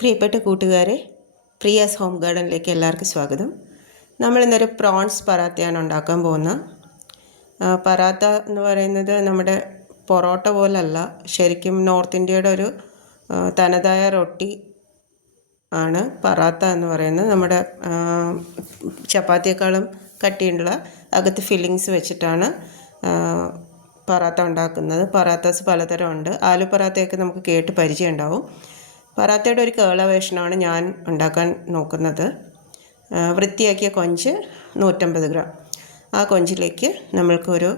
പ്രിയപ്പെട്ട കൂട്ടുകാരെ, പ്രിയാസ് ഹോം ഗാർഡനിലേക്ക് എല്ലാവർക്കും സ്വാഗതം. നമ്മളിന്നൊരു പ്രോൺസ് പറാത്തയാണ് ഉണ്ടാക്കാൻ പോകുന്നത്. പറാത്ത എന്ന് പറയുന്നത് നമ്മുടെ പൊറോട്ട പോലല്ല, ശരിക്കും നോർത്ത് ഇന്ത്യയുടെ ഒരു തനതായ റൊട്ടി ആണ് പറാത്ത എന്ന് പറയുന്നത്. നമ്മുടെ ചപ്പാത്തിയേക്കാളും കട്ടിയുള്ള അകത്ത് ഫില്ലിങ്സ് വെച്ചിട്ടാണ് പറാത്ത ഉണ്ടാക്കുന്നത്. പറാത്താസ് പലതരം ഉണ്ട്. ആലു പറാത്തയൊക്കെ നമുക്ക് കേട്ട് പരിചയം ഉണ്ടാവും. പറാത്തയുടെ ഒരു കേള വേഷനാണ് ഞാൻ ഉണ്ടാക്കാൻ നോക്കുന്നത്. വൃത്തിയാക്കിയ കൊഞ്ച് 150 ഗ്രാം. ആ കൊഞ്ചിലേക്ക് നമ്മൾക്കൊരു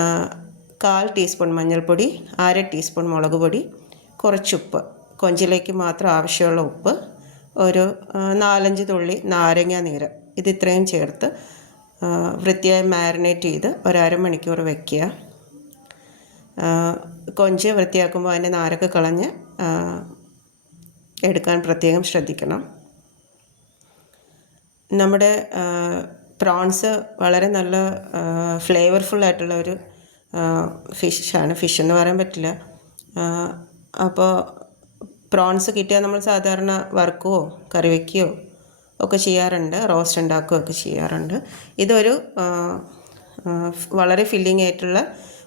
1/4 ടീസ്പൂൺ മഞ്ഞൾപ്പൊടി, 1/2 ടീസ്പൂൺ മുളക് പൊടി, കുറച്ചുപ്പ്, കൊഞ്ചിലേക്ക് മാത്രം ആവശ്യമുള്ള ഉപ്പ്, ഒരു 4-5 തുള്ളി നാരങ്ങ നീര്, ഇത് ഇത്രയും ചേർത്ത് വൃത്തിയായി മാരിനേറ്റ് ചെയ്ത് ഒരു അരമണിക്കൂർ വയ്ക്കുക. കൊഞ്ച് വൃത്തിയാക്കുമ്പോൾ അതിൻ്റെ നാരൊക്കെ കളഞ്ഞ് എടുക്കാൻ പ്രത്യേകം ശ്രദ്ധിക്കണം. നമ്മുടെ പ്രോൺസ് വളരെ നല്ല ഫ്ലേവർഫുള്ളായിട്ടുള്ള ഒരു ഫിഷാണ്. ഫിഷ് എന്ന് പറയാൻ പറ്റില്ല. അപ്പോൾ പ്രോൺസ് കിട്ടിയാൽ നമ്മൾ സാധാരണ വറുക്കുകയോ കറി വയ്ക്കുകയോ ഒക്കെ ചെയ്യാറുണ്ട്, റോസ്റ്റ് ഉണ്ടാക്കുകയൊക്കെ ചെയ്യാറുണ്ട്. ഇതൊരു വളരെ ഫില്ലിംഗ് ആയിട്ടുള്ള,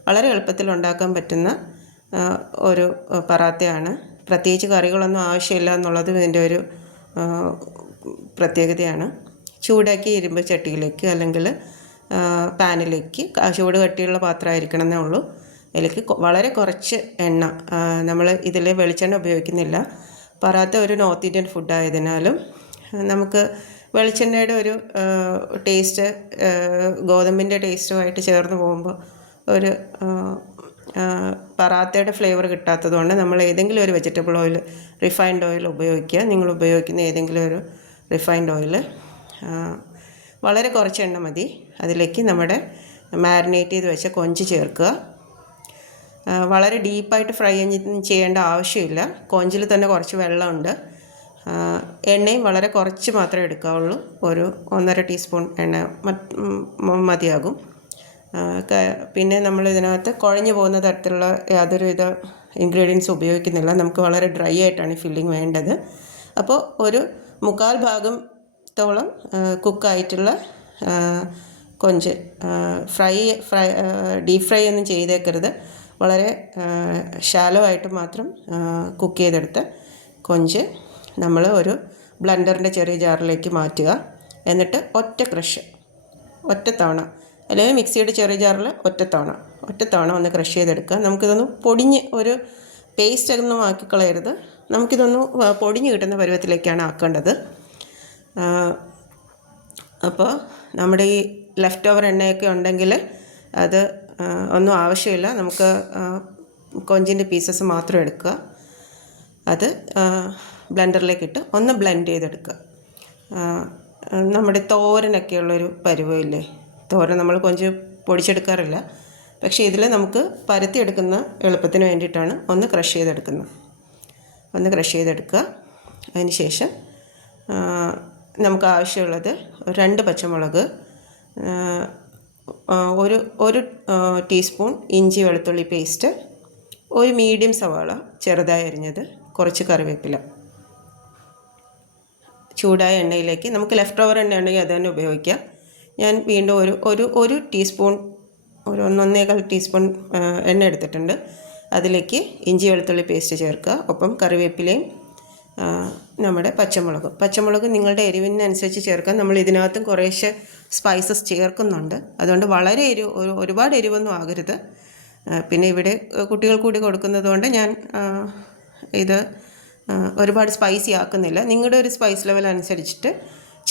വളരെ എളുപ്പത്തിൽ ഉണ്ടാക്കാൻ പറ്റുന്ന ഒരു പറാത്തയാണ്. പ്രത്യേകിച്ച് കറികളൊന്നും ആവശ്യമില്ല എന്നുള്ളത് ഇതിൻ്റെ ഒരു പ്രത്യേകതയാണ്. ചൂടാക്കി ഇരുമ്പ് ചട്ടിയിലേക്ക് അല്ലെങ്കിൽ പാനിലേക്ക്, ചൂട് കട്ടിയുള്ള പാത്രമായിരിക്കണം എന്നേ ഉള്ളൂ. അതിലേക്ക് വളരെ കുറച്ച് എണ്ണ, നമ്മൾ ഇതിൽ വെളിച്ചെണ്ണ ഉപയോഗിക്കുന്നില്ല. പറാത്ത ഒരു നോർത്ത് ഇന്ത്യൻ ഫുഡായതിനാലും നമുക്ക് വെളിച്ചെണ്ണയുടെ ഒരു ടേസ്റ്റ് ഗോതമ്പിൻ്റെ ടേസ്റ്റുമായിട്ട് ചേർന്ന് പോകുമ്പോൾ ഒരു പറാത്തയുടെ ഫ്ലേവർ കിട്ടാത്തതുകൊണ്ട് നമ്മൾ ഏതെങ്കിലും ഒരു വെജിറ്റബിൾ ഓയിൽ, റിഫൈൻഡ് ഓയിൽ ഉപയോഗിക്കുക. നിങ്ങൾ ഉപയോഗിക്കുന്ന ഏതെങ്കിലും ഒരു റിഫൈൻഡ് ഓയിൽ, വളരെ കുറച്ച് എണ്ണ മതി. അതിലേക്ക് നമ്മുടെ മാരിനേറ്റ് ചെയ്ത് വെച്ച കൊഞ്ച് ചേർക്കുക. വളരെ ഡീപ്പായിട്ട് ഫ്രൈ ചെയ്യേണ്ട ആവശ്യമില്ല. കൊഞ്ചിൽ തന്നെ കുറച്ച് വെള്ളമുണ്ട്. എണ്ണയും വളരെ കുറച്ച് മാത്രമേ എടുക്കാവുള്ളൂ. ഒരു 1.5 ടീസ്പൂൺ എണ്ണ മതിയാകും. പിന്നെ നമ്മൾ ഇതിനകത്ത് കുഴഞ്ഞു പോകുന്ന തരത്തിലുള്ള യാതൊരുവിധ ഇൻഗ്രീഡിയൻസ് ഉപയോഗിക്കുന്നില്ല. നമുക്ക് വളരെ ഡ്രൈ ആയിട്ടാണ് ഫില്ലിംഗ് വേണ്ടത്. അപ്പോൾ ഒരു 1/4 ഭാഗത്തോളം കുക്കായിട്ടുള്ള കൊഞ്ച്, ഡീപ് ഫ്രൈ ഒന്നും ചെയ്തേക്കരുത്. വളരെ ഷാലോ ആയിട്ട് മാത്രം കുക്ക് ചെയ്തെടുത്ത് കൊഞ്ച് നമ്മൾ ഒരു ബ്ലെൻഡറിൻ്റെ ചെറിയ ജാറിലേക്ക് മാറ്റുക. എന്നിട്ട് ഒറ്റ തവണ, അല്ലെങ്കിൽ മിക്സിയുടെ ചെറിയ ജാറിൽ ഒറ്റത്തവണ ഒന്ന് ക്രഷ് ചെയ്തെടുക്കുക. നമുക്കിതൊന്ന് പൊടിഞ്ഞ്, ഒരു പേസ്റ്റ് ഒന്നും ആക്കിക്കളയരുത്. നമുക്കിതൊന്ന് പൊടിഞ്ഞ് കിട്ടുന്ന പരുവത്തിലേക്കാണ് ആക്കേണ്ടത്. അപ്പോൾ നമ്മുടെ ഈ ലെഫ്റ്റ് ഓവർ എണ്ണയൊക്കെ ഉണ്ടെങ്കിൽ അത് ഒന്നും ആവശ്യമില്ല. നമുക്ക് കൊഞ്ചിൻ്റെ പീസസ് മാത്രം എടുക്കുക. അത് ബ്ലെൻഡറിലേക്കിട്ട് ഒന്ന് ബ്ലെൻഡ് ചെയ്തെടുക്കുക. നമ്മുടെ തോരനൊക്കെയുള്ളൊരു പരുവമില്ലേ, തോരൻ നമ്മൾ കൊഞ്ച് പൊടിച്ചെടുക്കാറില്ല. പക്ഷേ ഇതിൽ നമുക്ക് പരത്തിയെടുക്കുന്ന എളുപ്പത്തിന് വേണ്ടിയിട്ടാണ് ഒന്ന് ക്രഷ് ചെയ്തെടുക്കുക. അതിന് ശേഷം നമുക്ക് ആവശ്യമുള്ളത് 2 പച്ചമുളക്, ഒരു ടീസ്പൂൺ ഇഞ്ചി വെളുത്തുള്ളി പേസ്റ്റ്, ഒരു മീഡിയം സവാള ചെറുതായി അരിഞ്ഞത്, കുറച്ച് കറിവേപ്പില. ചൂടായ എണ്ണയിലേക്ക്, നമുക്ക് ലെഫ്റ്റ് ഓവർ എണ്ണ ഉണ്ടെങ്കിൽ അത് തന്നെ ഉപയോഗിക്കാം. ഞാൻ വീണ്ടും ഒരു ടീസ്പൂൺ, ഒരു 1.25 ടീസ്പൂൺ എണ്ണ എടുത്തിട്ടുണ്ട്. അതിലേക്ക് ഇഞ്ചി വെളുത്തുള്ളി പേസ്റ്റ് ചേർക്കുക. ഒപ്പം കറിവേപ്പിലയും നമ്മുടെ പച്ചമുളക് നിങ്ങളുടെ എരിവിനനുസരിച്ച് ചേർക്കാം. നമ്മൾ ഇതിനകത്തും കുറേശ്ശെ സ്പൈസസ് ചേർക്കുന്നുണ്ട്. അതുകൊണ്ട് വളരെ ഒരുപാട് എരിവൊന്നും ആകരുത്. പിന്നെ ഇവിടെ കുട്ടികൾ കൂടി കൊടുക്കുന്നത് കൊണ്ട് ഞാൻ ഇത് ഒരുപാട് സ്പൈസി ആക്കുന്നില്ല. നിങ്ങളുടെ ഒരു സ്പൈസ് ലെവൽ അനുസരിച്ചിട്ട്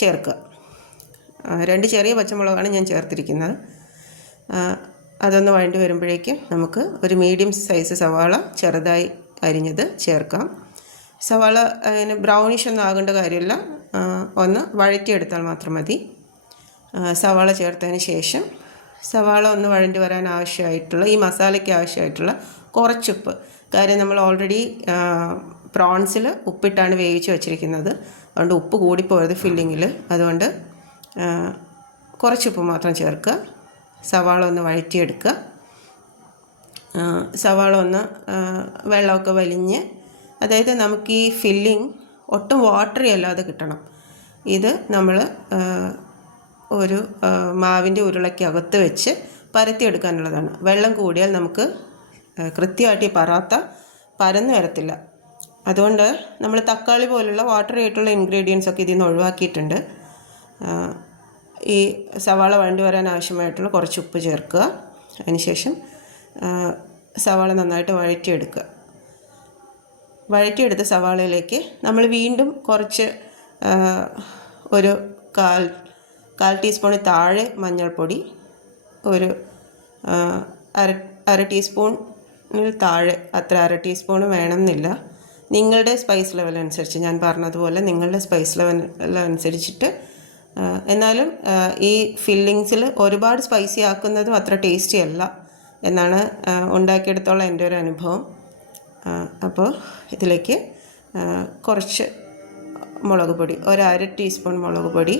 ചേർക്കുക. 2 ചെറിയ പച്ചമുളകാണ് ഞാൻ ചേർത്തിരിക്കുന്നത്. അതൊന്ന് വഴണ്ടി വരുമ്പോഴേക്കും നമുക്ക് ഒരു മീഡിയം സൈസ് സവാള ചെറുതായി അരിഞ്ഞത് ചേർക്കാം. സവാള അതിന് ബ്രൗണിഷ് ഒന്നും ആകേണ്ട കാര്യമില്ല, ഒന്ന് വഴറ്റിയെടുത്താൽ മാത്രം മതി. സവാള ചേർത്തതിന് ശേഷം സവാള ഒന്ന് വഴണ്ടി വരാൻ ആവശ്യമായിട്ടുള്ള, ഈ മസാലയ്ക്ക് ആവശ്യമായിട്ടുള്ള കുറച്ചുപ്പ്. കാര്യം നമ്മൾ ഓൾറെഡി പ്രോൺസിൽ ഉപ്പിട്ടാണ് വേവിച്ച് വെച്ചിരിക്കുന്നത്. അതുകൊണ്ട് ഉപ്പ് കൂടിപ്പോയത് ഫില്ലിങ്ങിൽ. അതുകൊണ്ട് കുറച്ചുപ്പ് മാത്രം ചേർക്കുക. സവാള ഒന്ന് വഴറ്റിയെടുക്കുക. സവാള ഒന്ന് വെള്ളമൊക്കെ വലിഞ്ഞ്, അതായത് നമുക്ക് ഈ ഫില്ലിങ് ഒട്ടും വാട്ടറി അല്ലാതെ കിട്ടണം. ഇത് നമ്മൾ ഒരു മാവിൻ്റെ ഉരുളയ്ക്കകത്ത് വെച്ച് പരത്തിയെടുക്കാനുള്ളതാണ്. വെള്ളം കൂടിയാൽ നമുക്ക് കൃത്യമായിട്ട് ഈ പറാത്ത പരന്ന് വരത്തില്ല. അതുകൊണ്ട് നമ്മൾ തക്കാളി പോലുള്ള വാട്ടറി ആയിട്ടുള്ള ഇൻഗ്രീഡിയൻസ് ഒക്കെ ഇതിൽ നിന്ന് ഒഴിവാക്കിയിട്ടുണ്ട്. ഈ സവാള വഴണ്ടി വരാൻ ആവശ്യമായിട്ടുള്ള കുറച്ച് ഉപ്പ് ചേർക്കുക. അതിനുശേഷം സവാള നന്നായിട്ട് വഴറ്റിയെടുക്കുക. വഴറ്റിയെടുത്ത സവാളയിലേക്ക് നമ്മൾ വീണ്ടും കുറച്ച് ഒരു കാൽ ടീസ്പൂണിൽ താഴെ മഞ്ഞൾപ്പൊടി, ഒരു അര ടീസ്പൂണിൽ താഴെ, അത്ര അര ടീസ്പൂൺ വേണമെന്നില്ല, നിങ്ങളുടെ സ്പൈസ് ലെവൽ അനുസരിച്ച്, ഞാൻ പറഞ്ഞതുപോലെ നിങ്ങളുടെ സ്പൈസ് ലെവൽ അനുസരിച്ചിട്ട്. എന്നാലും ഈ ഫില്ലിങ്സിൽ ഒരുപാട് സ്പൈസി ആക്കുന്നതും അത്ര ടേസ്റ്റി അല്ല എന്നാണ് ഉണ്ടാക്കിയെടുത്തോളം എൻ്റെ ഒരു അനുഭവം. അപ്പോൾ ഇതിലേക്ക് കുറച്ച് മുളക് പൊടി, ഒരു അര ടീസ്പൂൺ മുളക് പൊടി.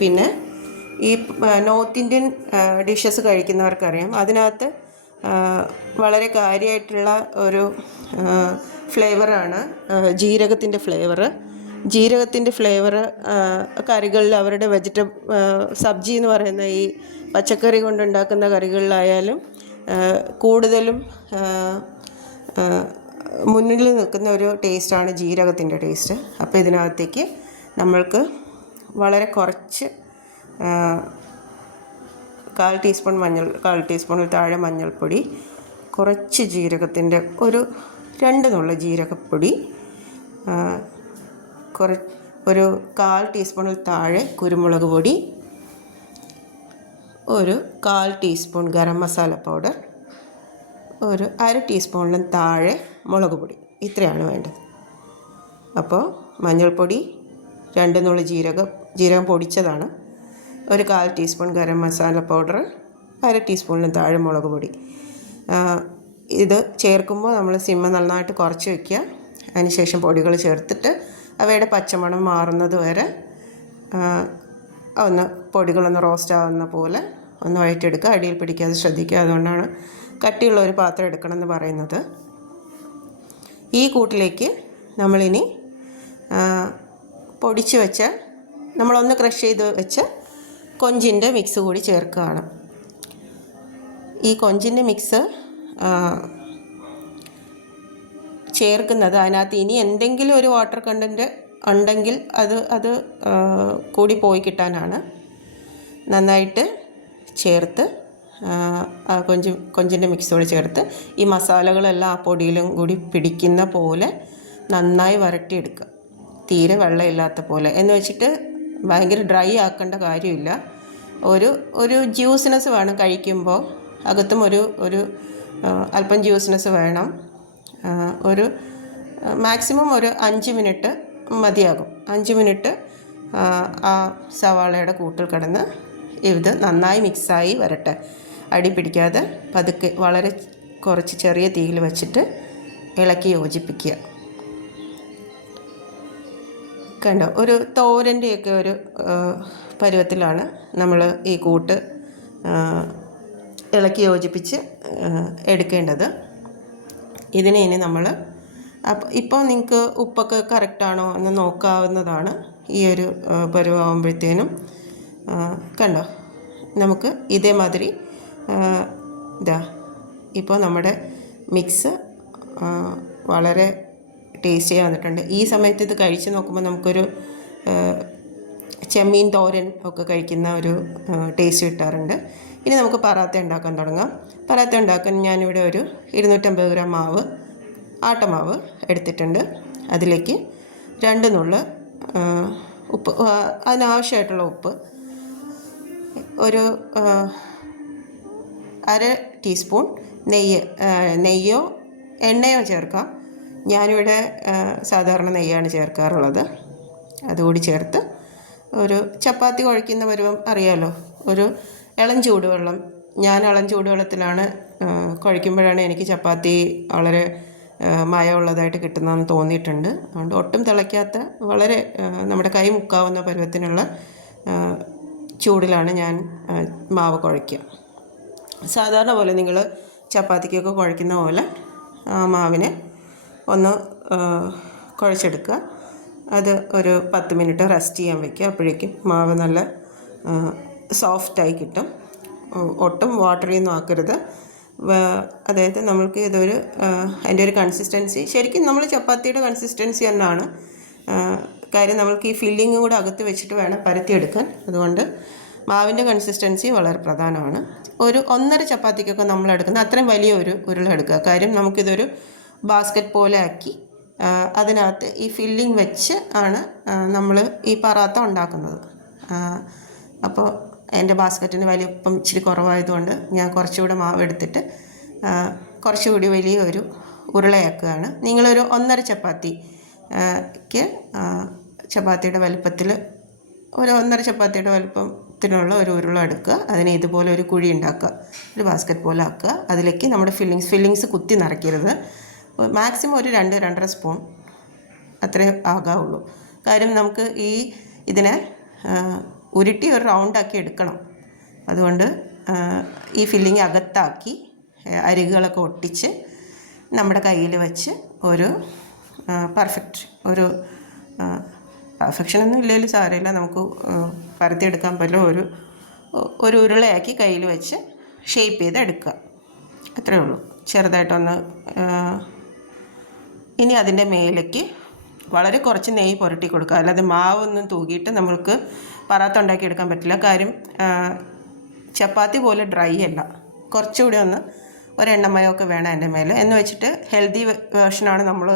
പിന്നെ ഈ നോർത്ത് ഇന്ത്യൻ ഡിഷസ് കഴിക്കുന്നവർക്കറിയാം, അതിനകത്ത് വളരെ കാര്യമായിട്ടുള്ള ഒരു ഫ്ലേവറാണ് ജീരകത്തിൻ്റെ ഫ്ലേവർ. ജീരകത്തിൻ്റെ ഫ്ലേവർ കറികളിൽ, അവരുടെ സബ്ജി എന്ന് പറയുന്ന ഈ പച്ചക്കറി കൊണ്ടുണ്ടാക്കുന്ന കറികളിലായാലും കൂടുതലും മുന്നിൽ നിൽക്കുന്ന ഒരു ടേസ്റ്റാണ് ജീരകത്തിൻ്റെ ടേസ്റ്റ്. അപ്പോൾ ഇതിനകത്തേക്ക് നമ്മൾക്ക് വളരെ കുറച്ച് കാൽ ടീസ്പൂണിൽ താഴെ മഞ്ഞൾപ്പൊടി, കുറച്ച് ജീരകത്തിൻ്റെ ഒരു 2 നുള്ള ജീരകപ്പൊടി, ഒരു കാൽ ടീസ്പൂണിൽ താഴെ കുരുമുളക് പൊടി, ഒരു കാൽ ടീസ്പൂൺ ഗരം മസാല പൗഡർ, ഒരു അര ടീസ്പൂണിലും താഴെ മുളക് പൊടി. ഇത്രയാണ് വേണ്ടത്. അപ്പോൾ മഞ്ഞൾപ്പൊടി, 2 നുള്ള ജീരകം പൊടിച്ചതാണ്, ഒരു കാൽ ടീസ്പൂൺ ഗരം മസാല പൗഡർ, അര ടീസ്പൂണിലും താഴെ മുളക് പൊടി. ഇത് ചേർക്കുമ്പോൾ നമ്മൾ സിമ്മ് നന്നായിട്ട് കുറച്ച് വയ്ക്കുക. അതിനുശേഷം പൊടികൾ ചേർത്തിട്ട് അവയുടെ പച്ചമണം മാറുന്നത് വരെ പൊടികളൊന്ന് റോസ്റ്റ് ആവുന്ന പോലെ ഒന്ന് വഴറ്റിയെടുക്കുക. അടിയിൽ പിടിക്കാതെ ശ്രദ്ധിക്കുക. അതുകൊണ്ടാണ് കട്ടിയുള്ള ഒരു പാത്രം എടുക്കണമെന്ന് പറയുന്നത്. ഈ കൂട്ടിലേക്ക് നമ്മളിനി പൊടിച്ച് വെച്ച, നമ്മളൊന്ന് ക്രഷ് ചെയ്ത് വെച്ച കൊഞ്ചിൻ്റെ മിക്സ് കൂടി ചേർക്കുകയാണ്. ഈ കൊഞ്ചിൻ്റെ മിക്സ് ചേർക്കുന്നത്, അതിനകത്ത് ഇനി എന്തെങ്കിലും ഒരു വാട്ടർ കണ്ടൻറ്റ് ഉണ്ടെങ്കിൽ അത് കൂടി പോയി കിട്ടാനാണ്. നന്നായിട്ട് ചേർത്ത് കൊഞ്ചിൻ്റെ മിക്സോട് ചേർത്ത് ഈ മസാലകളെല്ലാം ആ പൊടിയിലും കൂടി പിടിക്കുന്ന പോലെ നന്നായി വരട്ടിയെടുക്കുക. തീരെ വെള്ളമില്ലാത്ത പോലെ എന്ന് വെച്ചിട്ട് ഭയങ്കര ഡ്രൈ ആക്കേണ്ട കാര്യമില്ല. ഒരു ജ്യൂസിനെസ് വേണം കഴിക്കുമ്പോൾ, അകത്തും ഒരു അല്പം ജ്യൂസിനെസ് വേണം. ഒരു മാക്സിമം ഒരു 5 മിനിറ്റ് മതിയാകും. 5 മിനിറ്റ് ആ സവാളയുടെ കൂട്ടിൽ കിടന്ന് ഇത് നന്നായി മിക്സായി വരട്ടെ. അടി പിടിക്കാതെ പതുക്കെ വളരെ കുറച്ച് ചെറിയ തീയിൽ വെച്ചിട്ട് ഇളക്കി യോജിപ്പിക്കുക. കണ്ടോ, ഒരു തോരൻ്റെയൊക്കെ ഒരു പരുവത്തിലാണ് നമ്മൾ ഈ കൂട്ട് ഇളക്കി യോജിപ്പിച്ച് എടുക്കേണ്ടത്. ഇതിനെ ഇനി നമ്മൾ ഇപ്പോൾ നിങ്ങൾക്ക് ഉപ്പൊക്കെ കറക്റ്റാണോ എന്ന് നോക്കാവുന്നതാണ്. ഈ ഒരു പരുവാകുമ്പോഴത്തേനും കണ്ടോ, നമുക്ക് ഇതേമാതിരി ഇപ്പോൾ നമ്മുടെ മിക്സ് വളരെ ടേസ്റ്റി വന്നിട്ടുണ്ട്. ഈ സമയത്ത് ഇത് കഴിച്ച് നോക്കുമ്പോൾ നമുക്കൊരു ചെമ്മീൻ തോരൻ ഒക്കെ കഴിക്കുന്ന ഒരു ടേസ്റ്റ് കിട്ടാറുണ്ട്. ഇനി നമുക്ക് പറാത്ത ഉണ്ടാക്കാൻ തുടങ്ങാം. പറാത്ത ഉണ്ടാക്കാൻ ഞാനിവിടെ ഒരു 250 ഗ്രാം ആട്ടമാവ് എടുത്തിട്ടുണ്ട്. അതിലേക്ക് 2 നുള്ള് ഉപ്പ്, അതിനാവശ്യമായിട്ടുള്ള ഉപ്പ്, ഒരു അര ടീസ്പൂൺ നെയ്യോ എണ്ണയോ ചേർക്കാം. ഞാനിവിടെ സാധാരണ നെയ്യാണ് ചേർക്കാറുള്ളത്. അതുകൂടി ചേർത്ത് ഒരു ചപ്പാത്തി കുഴയ്ക്കുന്ന പരുവം അറിയാമല്ലോ, ഒരു ഇളം ചൂടുവെള്ളം, ഞാൻ ഇളം ചൂടുവെള്ളത്തിലാണ് കുഴയ്ക്കുമ്പോഴാണ് എനിക്ക് ചപ്പാത്തി വളരെ മയമുള്ളതായിട്ട് കിട്ടുന്നതെന്ന് തോന്നിയിട്ടുണ്ട്. അതുകൊണ്ട് ഒട്ടും തിളയ്ക്കാത്ത വളരെ നമ്മുടെ കൈ മുക്കാവുന്ന പരുവത്തിനുള്ള ചൂടിലാണ് ഞാൻ മാവ് കുഴയ്ക്കുക. സാധാരണ പോലെ നിങ്ങൾ ചപ്പാത്തിക്കൊക്കെ കുഴയ്ക്കുന്ന പോലെ മാവിനെ ഒന്ന് കുഴച്ചെടുക്കുക. അത് ഒരു 10 മിനിറ്റ് റെസ്റ്റ് ചെയ്യാൻ വയ്ക്കുക. അപ്പോഴേക്കും മാവ് നല്ല സോഫ്റ്റായി കിട്ടും. ഒട്ടും വാട്ടറിയൊന്നും ആക്കരുത്. അതായത് നമ്മൾക്ക് ഇതൊരു അതിൻ്റെ ഒരു കൺസിസ്റ്റൻസി ശരിക്കും നമ്മൾ ചപ്പാത്തിയുടെ കൺസിസ്റ്റൻസി തന്നെയാണ്. കാര്യം നമ്മൾക്ക് ഈ ഫില്ലിങ് കൂടെ അകത്ത് വെച്ചിട്ട് വേണം പരത്തിയെടുക്കാൻ. അതുകൊണ്ട് മാവിൻ്റെ കൺസിസ്റ്റൻസി വളരെ പ്രധാനമാണ്. ഒരു 1.5 ചപ്പാത്തിക്കൊക്കെ നമ്മൾ എടുക്കുന്ന അത്രയും വലിയ ഒരു ഉരുള എടുക്കുക. കാര്യം നമുക്കിതൊരു ബാസ്ക്കറ്റ് പോലെ ആക്കി അതിനകത്ത് ഈ ഫില്ലിങ് വെച്ച് ആണ് നമ്മൾ ഈ പറാത്ത ഉണ്ടാക്കുന്നത്. അപ്പോൾ എൻ്റെ ബാസ്ക്കറ്റിന് വലിപ്പം ഇച്ചിരി കുറവായതുകൊണ്ട് ഞാൻ കുറച്ചുകൂടെ മാവ് എടുത്തിട്ട് കുറച്ചുകൂടി വലിയൊരു ഉരുളയാക്കുകയാണ്. നിങ്ങളൊരു 1.5 ചപ്പാത്തിക്ക് ചപ്പാത്തിയുടെ വലുപ്പത്തിൽ ഒരു 1.5 ചപ്പാത്തിയുടെ വലുപ്പത്തിനുള്ള ഒരു ഉരുള എടുക്കുക. അതിനെ ഇതുപോലെ ഒരു കുഴി ഉണ്ടാക്കുക, ഒരു ബാസ്ക്കറ്റ് പോലെ ആക്കുക. അതിലേക്ക് നമ്മുടെ ഫില്ലിങ്സ് കുത്തി നിറയ്ക്കരുത്. മാക്സിമം ഒരു 2-2.5 സ്പൂൺ അത്രേ ആകാവുള്ളൂ. കാര്യം നമുക്ക് ഇതിനെ ഉരുട്ടി ഒരു റൗണ്ടാക്കി എടുക്കണം. അതുകൊണ്ട് ഈ ഫില്ലിങ് അകത്താക്കി അരികുകളൊക്കെ ഒട്ടിച്ച് നമ്മുടെ കയ്യിൽ വെച്ച് ഒരു പെർഫെക്ഷനൊന്നും ഇല്ലെങ്കിലും സാരമില്ല, നമുക്ക് പരത്തിയെടുക്കാൻ പറ്റും. ഒരു ഉരുളയാക്കി കയ്യിൽ വെച്ച് ഷേപ്പ് ചെയ്ത് എടുക്കുക. അത്രയേ ഉള്ളൂ. ചെറുതായിട്ടൊന്ന് ഇനി അതിൻ്റെ മേലേക്ക് വളരെ കുറച്ച് നെയ്യ് പുരട്ടി കൊടുക്കുക. അല്ലാതെ മാവൊന്നും തൂക്കിയിട്ട് നമ്മൾക്ക് പറാത്ത ഉണ്ടാക്കിയെടുക്കാൻ പറ്റില്ല. കാര്യം ചപ്പാത്തി പോലെ ഡ്രൈ അല്ല, കുറച്ചുകൂടി ഒരു എണ്ണമയമൊക്കെ വേണം അതിൻ്റെ മേലെ. എന്ന് വെച്ചിട്ട് ഹെൽത്തി വേർഷനാണ് നമ്മൾ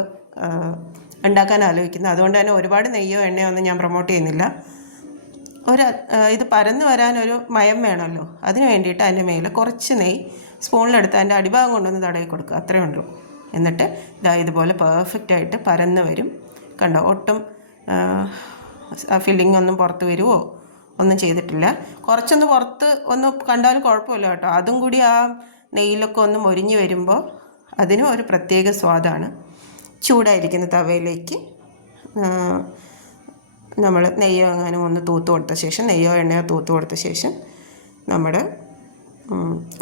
ഉണ്ടാക്കാൻ ആലോചിക്കുന്നത്. അതുകൊണ്ട് തന്നെ ഒരുപാട് നെയ്യോ എണ്ണയോ ഒന്നും ഞാൻ പ്രൊമോട്ട് ചെയ്യുന്നില്ല. ഇത് പരന്ന് വരാനൊരു മയം വേണമല്ലോ, അതിന് വേണ്ടിയിട്ട് അതിൻ്റെ മേലെ കുറച്ച് നെയ്യ് സ്പൂണിലെടുത്ത് അതിൻ്റെ അടിഭാഗം കൊണ്ടൊന്ന് തടവി കൊടുക്കുക. അത്രയേ ഉള്ളൂ. എന്നിട്ട് ഇതുപോലെ പെർഫെക്റ്റായിട്ട് പരന്ന് വരും. കണ്ടോ, ഒട്ടും ഫില്ലിംഗ് ഒന്നും പുറത്ത് വരുമോ ഒന്നും ചെയ്തിട്ടില്ല. കുറച്ചൊന്ന് പുറത്ത് ഒന്ന് കണ്ടാലും കുഴപ്പമില്ല കേട്ടോ. അതും കൂടി ആ നെയ്യിലൊക്കെ ഒന്ന് മൊരിഞ്ഞ് വരുമ്പോൾ അതിനും ഒരു പ്രത്യേക സ്വാദാണ്. ചൂടായിരിക്കുന്ന തവയിലേക്ക് നമ്മൾ നെയ്യോ എങ്ങാനും ഒന്ന് തൂത്ത് കൊടുത്ത ശേഷം, നെയ്യോ എണ്ണയോ തൂത്ത് കൊടുത്ത ശേഷം നമ്മുടെ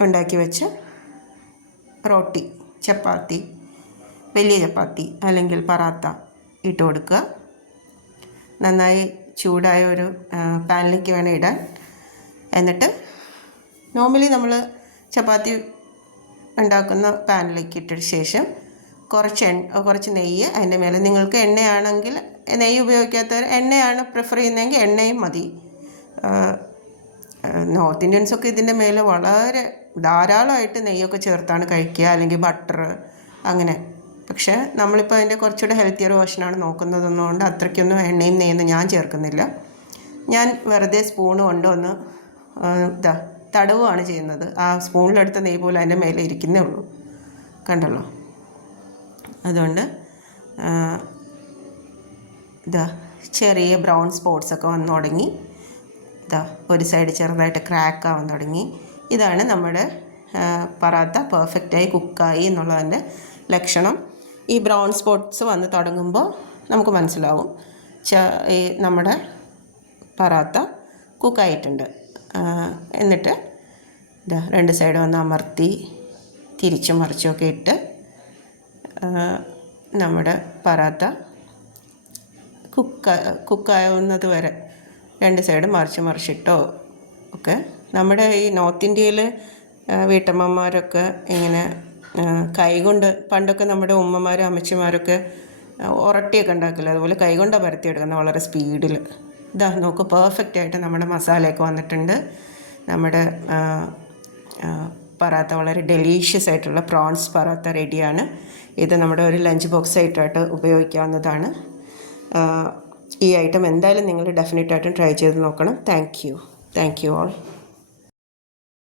ഉണ്ടാക്കി വെച്ച റൊട്ടി, ചപ്പാത്തി, വലിയ ചപ്പാത്തി അല്ലെങ്കിൽ പറാത്ത ഇട്ട് കൊടുക്കുക. നന്നായി ചൂടായ ഒരു പാനിലേക്ക് വേണം ഇടാൻ. എന്നിട്ട് നോർമലി നമ്മൾ ചപ്പാത്തി ഉണ്ടാക്കുന്ന പാനിലേക്ക് ഇട്ട ശേഷം കുറച്ച് നെയ്യ് അതിൻ്റെ മേലെ, നിങ്ങൾക്ക് എണ്ണയാണെങ്കിൽ നെയ്യ് ഉപയോഗിക്കാത്തവർ എണ്ണയാണ് പ്രിഫർ ചെയ്യുന്നതെങ്കിൽ എണ്ണയും മതി. നോർത്ത് ഇന്ത്യൻസൊക്കെ ഇതിൻ്റെ മേലെ വളരെ ധാരാളമായിട്ട് നെയ്യൊക്കെ ചേർത്താണ് കഴിക്കുക, അല്ലെങ്കിൽ ബട്ടർ അങ്ങനെ. പക്ഷേ നമ്മളിപ്പോൾ അതിൻ്റെ കുറച്ചുകൂടെ ഹെൽത്തിയർ വേർഷനാണ് നോക്കുന്നതെന്നുകൊണ്ട് അത്രയ്ക്കൊന്നും എണ്ണയും നെയ്യൊന്നും ഞാൻ ചേർക്കുന്നില്ല. ഞാൻ വെറുതെ സ്പൂണ് കൊണ്ട് തടവുകയാണ് ചെയ്യുന്നത്. ആ സ്പൂണിലെടുത്ത നെയ്യ് പോലെ അതിൻ്റെ മേലെ ഇരിക്കുന്നേ ഉള്ളൂ. കണ്ടല്ലോ. അതുകൊണ്ട് ചെറിയ ബ്രൗൺ സ്പോട്ട്സൊക്കെ വന്ന് തുടങ്ങി. ഒരു സൈഡ് ചെറുതായിട്ട് ക്രാക്ക് ആവാൻ തുടങ്ങി. ഇതാണ് നമ്മുടെ പറാത്ത പെർഫെക്റ്റായി കുക്കായി എന്നുള്ളതിൻ്റെ ലക്ഷണം. ഈ ബ്രൗൺ സ്പോട്ട്സ് വന്ന് തുടങ്ങുമ്പോൾ നമുക്ക് മനസ്സിലാവും നമ്മുടെ പറാത്ത കുക്കായിട്ടുണ്ട്. എന്നിട്ട് 2 സൈഡ് വന്ന് അമർത്തി തിരിച്ചും മറിച്ചുമൊക്കെ ഇട്ട് നമ്മുടെ പറാത്ത കുക്കാവുന്നത് വരെ 2 സൈഡ് മറിച്ചിട്ടോ ഒക്കെ. നമ്മുടെ ഈ നോർത്ത് ഇന്ത്യയിൽ വീട്ടമ്മമാരൊക്കെ ഇങ്ങനെ കൈകൊണ്ട്, പണ്ടൊക്കെ നമ്മുടെ ഉമ്മമാരും അമ്മച്ചിമാരൊക്കെ ഉറട്ടിയൊക്കെ ഉണ്ടാക്കില്ല, അതുപോലെ കൈകൊണ്ടാണ് പരത്തിയെടുക്കുന്നത് വളരെ സ്പീഡിൽ. നോക്ക്, പെർഫെക്റ്റായിട്ട് നമ്മുടെ മസാലയൊക്കെ വന്നിട്ടുണ്ട്. നമ്മുടെ പറാത്ത വളരെ ഡെലീഷ്യസ് ആയിട്ടുള്ള പ്രോൺസ് പറാത്ത റെഡിയാണ്. ഇത് നമ്മുടെ ഒരു ലഞ്ച് ബോക്സ് ആയിട്ടായിട്ട് ഉപയോഗിക്കാവുന്നതാണ്. ഈ ഐറ്റം എന്തായാലും നിങ്ങൾ ഡെഫിനറ്റായിട്ടും ട്രൈ ചെയ്ത് നോക്കണം. Thank you all.